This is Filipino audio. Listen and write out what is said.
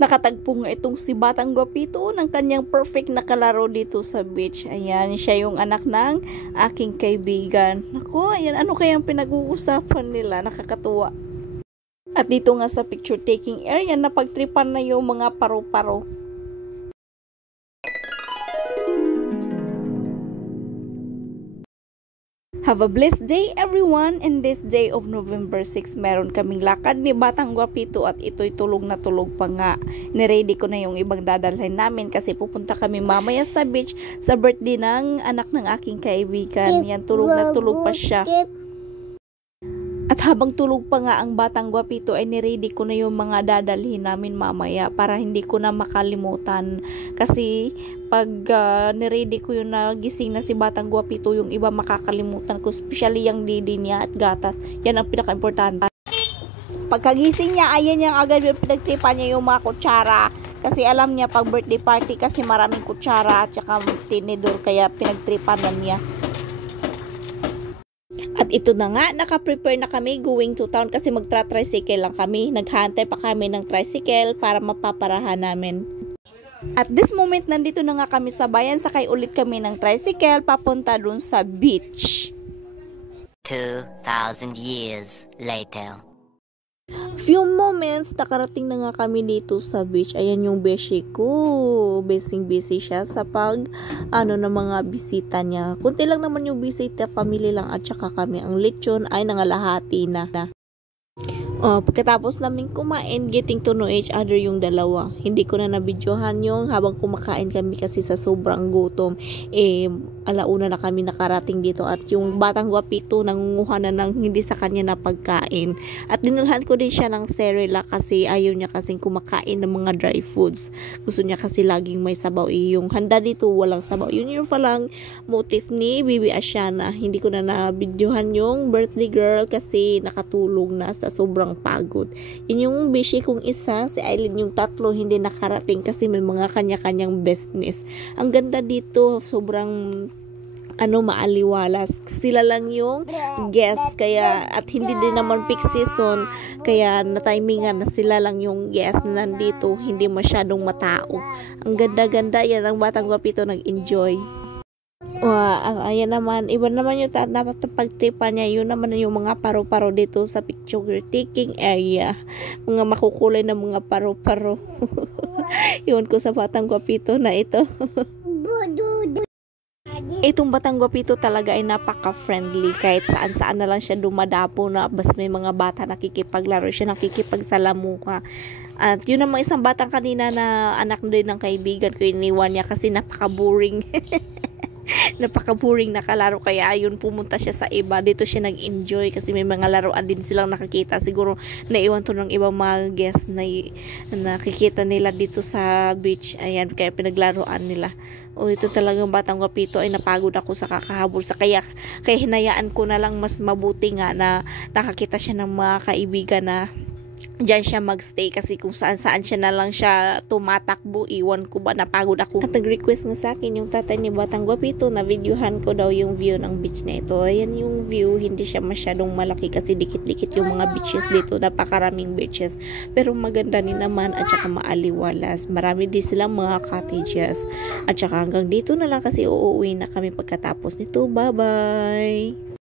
Nakatagpo nga itong si Batang Gwapito ng kanyang perfect na kalaro dito sa beach. Ayan, siya yung anak ng aking kaibigan. Naku, ayan, ano kayang pinag-uusapan nila? Nakakatuwa. At dito nga sa picture taking area, napagtripan na yung mga paro-paro. Have a blessed day everyone. In this day of November 6, meron kaming lakad ni Batang Gwapito at ito'y tulog na tulog pa nga. Niready ko na yung ibang dadalhin namin kasi pupunta kami mamaya sa beach sa birthday ng anak ng aking kaibigan. Yan, tulog na tulog pa siya. At habang tulog pa nga ang Batang Gwapito ay niready ko na yung mga dadalhin namin mamaya para hindi ko na makalimutan. Kasi pag niready ko yung nagising na si Batang Gwapito, yung iba makakalimutan ko, especially yung didi niya at gatas. Yan ang pinaka-importante. Pagkagising niya, ayan niya agad pinagtripan niya yung mga kutsara. Kasi alam niya pag birthday party kasi maraming kutsara at saka tinidor kaya pinagtripan na niya. At ito na nga, naka-prepare na kami going to town kasi magtra-tricycle lang kami. Naghantay pa kami ng tricycle para mapaparahan namin. At this moment, nandito na nga kami sa bayan. Sakay ulit kami ng tricycle papunta dun sa beach. 2,000 years later. Few moments, nakarating na nga kami dito sa beach. Ayan yung beshi ko. Busy siya sa ng mga bisita niya. Kunti lang naman yung bisita, family lang at saka kami. Ang lechon ay nangalahati na. Pagkatapos namin kumain, getting to know each other yung dalawa. Hindi ko na nabidyohan yung habang kumakain kami kasi sa sobrang gutom. Alauna na kami nakarating dito at yung Batang Gwapito nangunguha na ng hindi sa kanya na pagkain. At dinalhan ko din siya ng Cerelac kasi ayaw niya kasing kumakain ng mga dry foods. Gusto niya kasi laging may sabaw. Yung handa dito walang sabaw. Yun yung palang motif ni Bibi Asiana. Hindi ko na nabidyohan yung birthday girl kasi nakatulog na sa sobrang pagod. Yun yung bishi kong isa, si Aileen yung tatlo hindi nakarating kasi may mga kanya-kanyang business. Ang ganda dito, sobrang maaliwalas. Sila lang yung guest kaya at hindi din naman peak season kaya na-timingan na sila lang yung guest na nandito, hindi masyadong matao. Ang ganda-ganda, yan ang Batang Gwapito nag-enjoy. Ayan naman, iba naman yung dapat pagtripan niya. Yun naman yung mga paro-paro dito sa picture taking area. Mga makukulay na mga paro-paro. Iwan ko sa Batang Gwapito na ito. Itong Batang Gwapito talaga ay napaka-friendly. Kahit saan-saan na lang siya dumadapo na basta may mga bata nakikipaglaro siya, nakikipagsalamuha. At yun naman isang batang kanina na anak din ng kaibigan ko, iniwan niya kasi napaka-boring. Napaka-boring na kalaro kaya ayun pumunta siya sa iba. Dito siya nag-enjoy kasi may mga laruan din silang nakakita. Siguro naiwan to ng ibang mga guests na nakikita nila dito sa beach. Ayan, kaya pinaglaruan nila. Ito talagang Batang Gwapito ay napagod ako sa kakahabol sa kaya hinayaan ko na lang mas mabuti nga na nakakita siya ng mga kaibigan na diyan siya magstay kasi kung saan-saan siya na lang siya tumatakbo, iwan ko ba napagod ako. At nag-request nga sa akin yung tatay ni Batang Gwapito na videohan ko daw yung view ng beach na ito. Ayan yung view, hindi siya masyadong malaki kasi dikit-dikit yung mga beaches dito, napakaraming beaches. Pero maganda din naman at saka maaliwalas. Marami din silang mga cottages. At saka hanggang dito na lang kasi uuwi na kami pagkatapos nito. Bye-bye!